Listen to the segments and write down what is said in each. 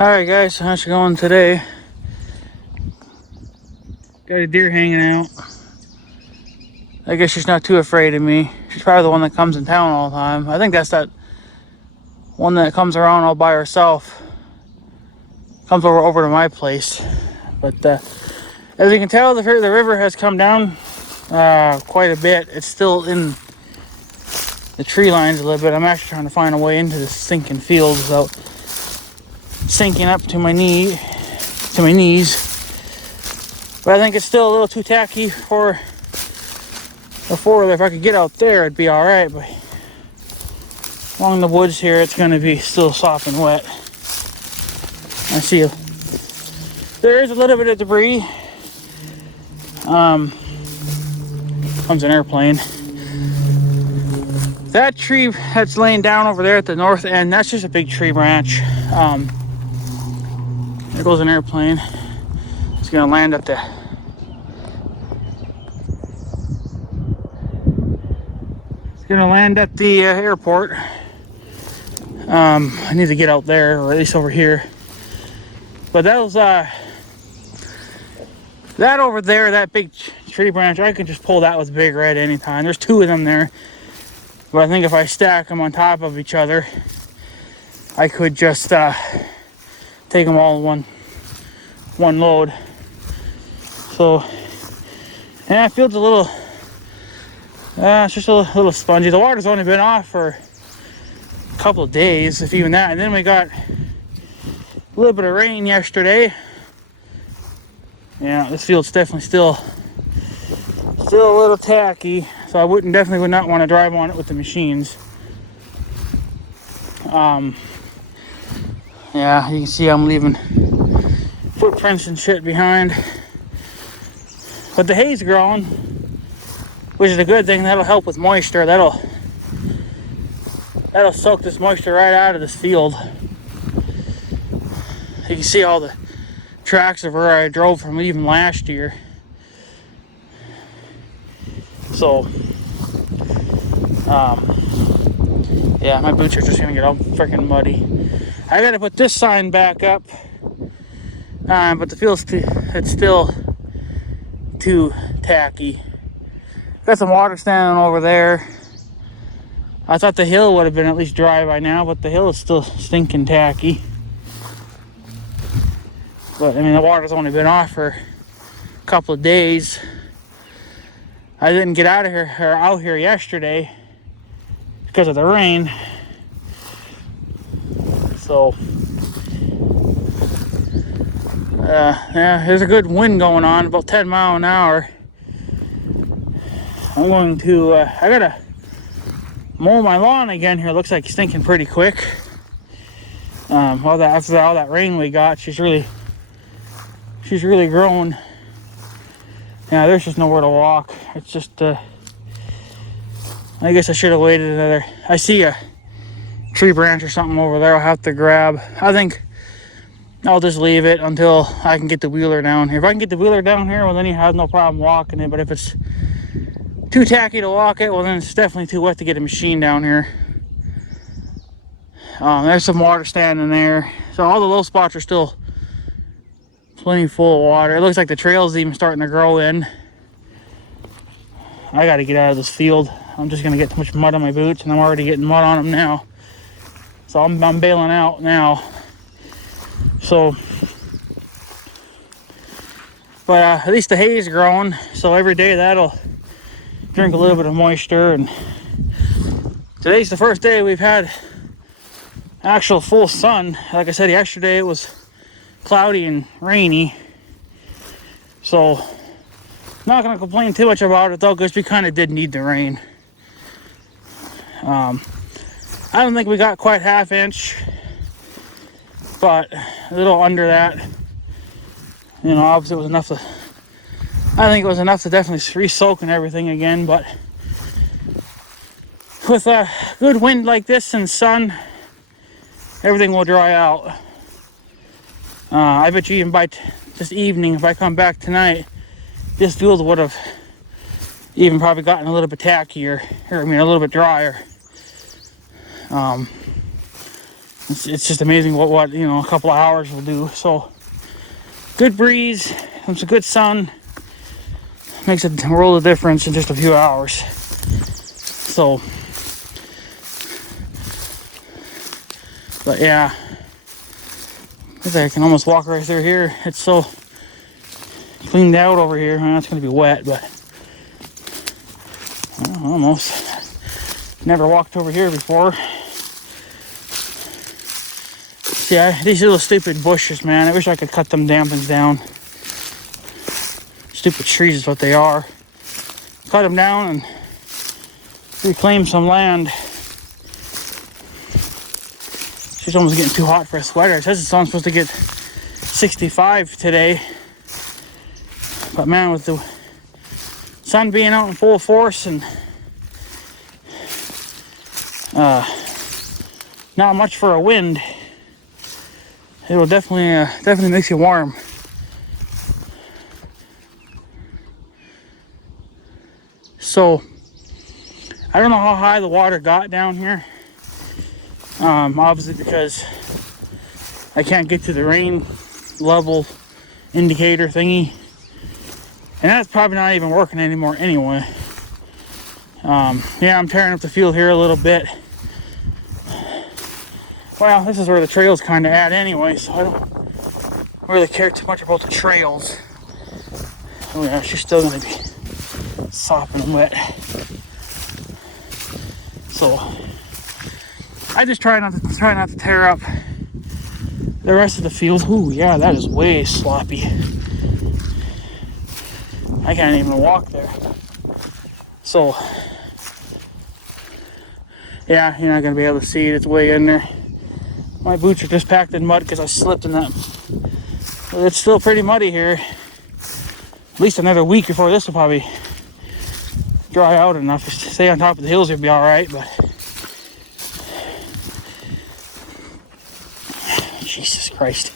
Alright guys, how's it going today? Got a deer hanging out. I guess she's not too afraid of me. She's probably the one that comes in town all the time. I think that's that one that comes around all by herself. Comes over to my place. But as you can tell, the river has come down quite a bit. It's still in the tree lines a little bit. I'm actually trying to find a way into this sinking field without sinking up to my knees. But I think it's still a little too tacky for a four-wheeler. If I could get out there, it'd be all right. But along the woods here, it's going to be still soft and wet. I see there is a little bit of debris. Comes an airplane. That tree that's laying down over there at the north end, that's just a big tree branch. There goes an airplane. It's gonna land at the airport. I need to get out there, or at least over here. But that was that over there, that big tree branch. I can just pull that with Big Red anytime. There's two of them there, but I think if I stack them on top of each other, I could just take them all in one load. So yeah, it feels a little it's just a little spongy. The water's only been off for a couple of days, if even that, and then we got a little bit of rain yesterday. Yeah, this field's definitely still a little tacky, so I definitely would not want to drive on it with the machines. Yeah, you can see I'm leaving footprints and shit behind. But the hay's growing, which is a good thing. That'll help with moisture. That'll soak this moisture right out of this field. You can see all the tracks of where I drove from even last year. So yeah, my boots are just gonna get all freaking muddy. I gotta put this sign back up, but the field's it's still too tacky. Got some water standing over there. I thought the hill would have been at least dry by now, but the hill is still stinking tacky. But I mean, the water's only been off for a couple of days. I didn't get out here yesterday because of the rain. So yeah, there's a good wind going on, about 10 miles an hour. I'm going to I gotta mow my lawn again here. Looks like it's stinking pretty quick. After all that rain we got, she's really grown. Yeah, there's just nowhere to walk. It's just I guess I should have waited another. I see a tree branch or something over there I'll have to grab. I think I'll just leave it until I can get the wheeler down here. If I can get the wheeler down here, well, then you have no problem walking it. But if it's too tacky to walk it, well, then it's definitely too wet to get a machine down here. There's some water standing there. So all the low spots are still plenty full of water. It looks like the trail's even starting to grow in. I got to get out of this field. I'm just going to get too much mud on my boots, and I'm already getting mud on them now. So I'm bailing out now. So, but at least the hay is growing, so every day that'll drink a little bit of moisture. And today's the first day we've had actual full sun. Like I said, yesterday it was cloudy and rainy, so not gonna complain too much about it though, because we kind of did need the rain. I don't think we got quite half inch, but a little under that. You know, obviously it was enough to, I think it was enough to definitely re-soak and everything again. But with a good wind like this and sun, everything will dry out. I bet you even by this evening, if I come back tonight, this field would have even probably gotten a little bit tackier, or I mean a little bit drier. It's just amazing what you know, a couple of hours will do. So good breeze and some good sun makes a world of difference in just a few hours. So, but yeah, I can almost walk right through here. It's so cleaned out over here. Well, it's going to be wet, but almost. Never walked over here before. Yeah, these little stupid bushes, man. I wish I could cut them damn things down. Stupid trees is what they are. Cut them down and reclaim some land. It's almost getting too hot for a sweater. It says it's only supposed to get 65 today. But man, with the sun being out in full force and not much for a wind, it will definitely makes you warm. So I don't know how high the water got down here. Obviously because I can't get to the rain level indicator thingy, and that's probably not even working anymore anyway. Yeah, I'm tearing up the field here a little bit. Well, this is where the trail's kind of at anyway, so I don't really care too much about the trails. Oh yeah, she's still going to be sopping and wet. So I just try not to tear up the rest of the field. Ooh, yeah, that is way sloppy. I can't even walk there. So yeah, you're not going to be able to see it. It's way in there. My boots are just packed in mud because I slipped in that. But it's still pretty muddy here. At least another week before this will probably dry out enough to stay on top of the hills. It'll be all right, but Jesus Christ,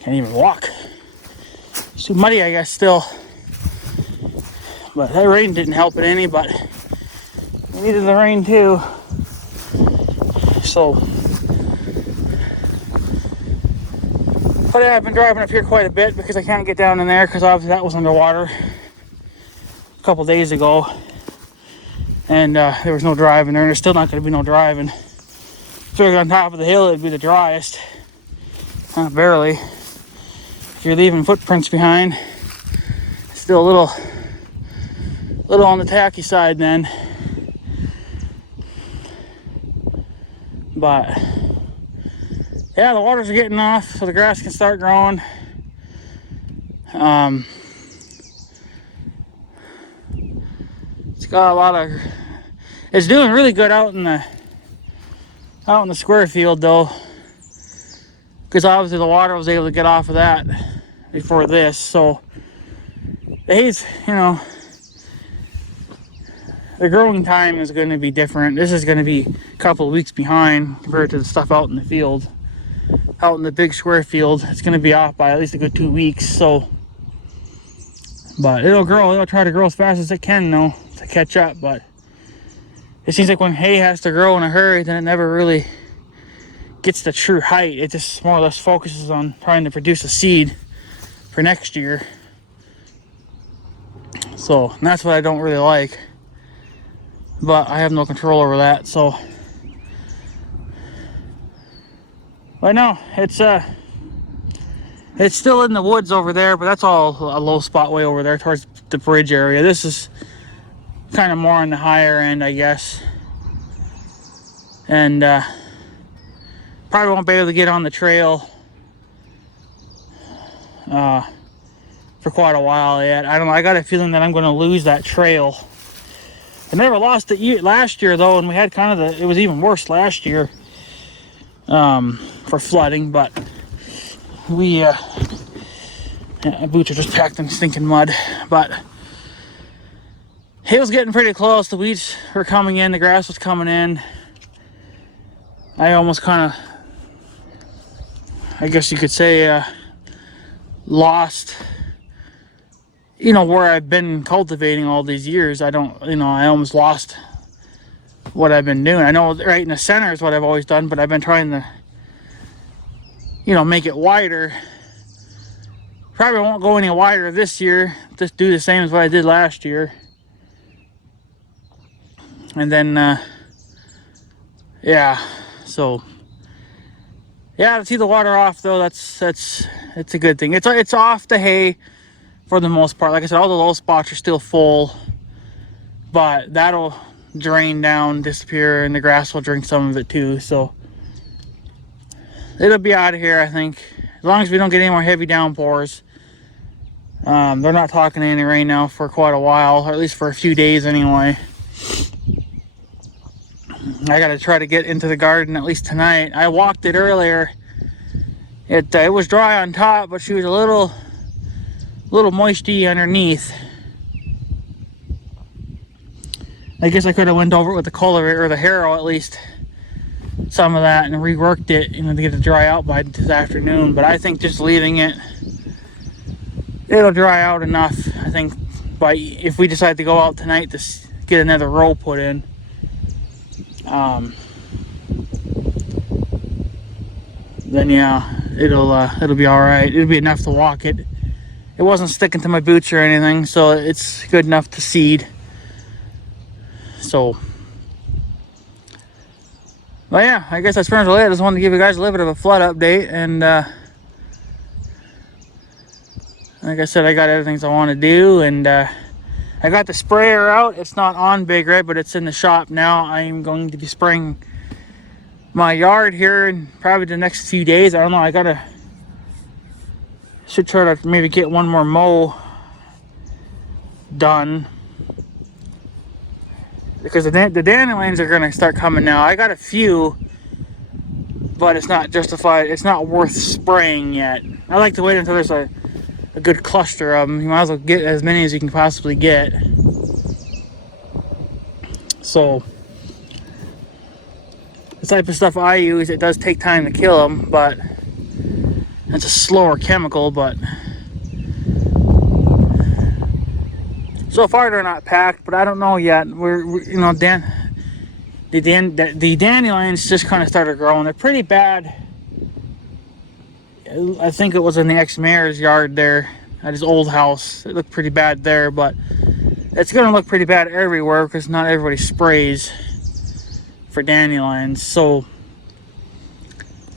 can't even walk. It's too muddy, I guess, still. But that rain didn't help it any, but we needed the rain too. So, but yeah, I've been driving up here quite a bit because I can't get down in there because obviously that was underwater a couple days ago, and there was no driving there, and there's still not going to be no driving. Figured on top of the hill it'd be the driest, barely. If you're leaving footprints behind, it's still a little on the tacky side then. But yeah, the waters are getting off so the grass can start growing. It's got a lot of, it's doing really good out in the square field though, because obviously the water was able to get off of that before this. So the hay's, you know, the growing time is going to be different. This is going to be a couple of weeks behind compared to the stuff out in the field. Out in the big square field, it's going to be off by at least a good 2 weeks. So, but it'll grow. It'll try to grow as fast as it can, though, to catch up. But it seems like when hay has to grow in a hurry, then it never really gets the true height. It just more or less focuses on trying to produce a seed for next year. So, and that's what I don't really like. But I have no control over that, so. But no, it's still in the woods over there, but that's all a low spot way over there towards the bridge area. This is kind of more on the higher end, I guess. And probably won't be able to get on the trail for quite a while yet. I don't know, I got a feeling that I'm going to lose that trail. I never lost it last year though, and we had kind of it was even worse last year for flooding, but we yeah, my boots are just packed in stinking mud. But it was getting pretty close. The weeds were coming in, the grass was coming in. I almost kind of, I guess you could say, lost, you know, where I've been cultivating all these years. I almost lost what I've been doing. I know right in the center is what I've always done, but I've been trying to you know, make it wider. Probably won't go any wider this year. Just do the same as what I did last year. And then, yeah, so yeah, to see the water off though, it's a good thing. It's off the hay for the most part. Like I said, all the low spots are still full, but that'll drain down, disappear, and the grass will drink some of it too. So it'll be out of here, I think, as long as we don't get any more heavy downpours. They're not talking any rain now for quite a while, or at least for a few days anyway. I gotta try to get into the garden at least tonight. I walked it earlier. It was dry on top, but she was a little moisty underneath. I guess I could have went over it with the cultivator or the harrow, at least some of that, and reworked it, you know, to get it to dry out by this afternoon. But I think just leaving it, it'll dry out enough. I think if we decide to go out tonight to get another row put in. Then yeah, it'll be all right. It'll be enough to walk it. It wasn't sticking to my boots or anything, so it's good enough to seed. So, but yeah, I guess that's pretty much it. I just wanted to give you guys a little bit of a flood update, and like I said, I got everything I want to do, and I got the sprayer out. It's not on Big Red, but it's in the shop now. I am going to be spraying my yard here in probably the next few days. I don't know. Should try to maybe get one more mow done, because the dandelions are going to start coming now. I got a few, but it's not justified. It's not worth spraying yet. I like to wait until there's a good cluster of them. You might as well get as many as you can possibly get. So the type of stuff I use, it does take time to kill them, but it's a slower chemical. But so far they're not packed, but I don't know yet. We're you know, the dandelions just kind of started growing. They're pretty bad. I think it was in the ex-mayor's yard there at his old house. It looked pretty bad there, but it's going to look pretty bad everywhere because not everybody sprays for dandelions. So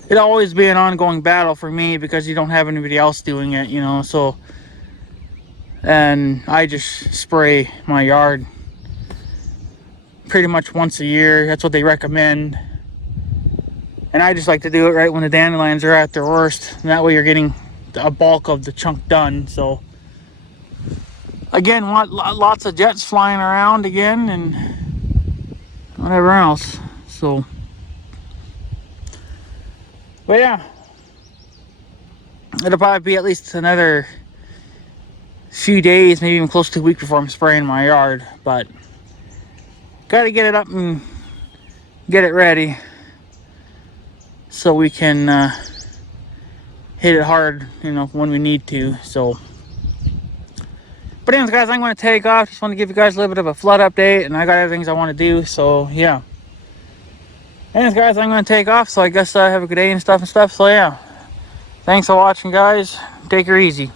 it'll always be an ongoing battle for me because you don't have anybody else doing it, you know. So, and I just spray my yard pretty much once a year. That's what they recommend. And I just like to do it right when the dandelions are at their worst. And that way you're getting a bulk of the chunk done. So, again, lots of jets flying around again and whatever else. So, but yeah. It'll probably be at least another few days, maybe even close to a week before I'm spraying my yard. But, gotta get it up and get it ready, so we can hit it hard, you know, when we need to. So, but anyways, guys, I'm going to take off. Just want to give you guys a little bit of a flood update, and I got everything I want to do. So yeah. Anyways, guys, I'm going to take off. So I guess have a good day and stuff. So yeah. Thanks for watching, guys. Take her easy.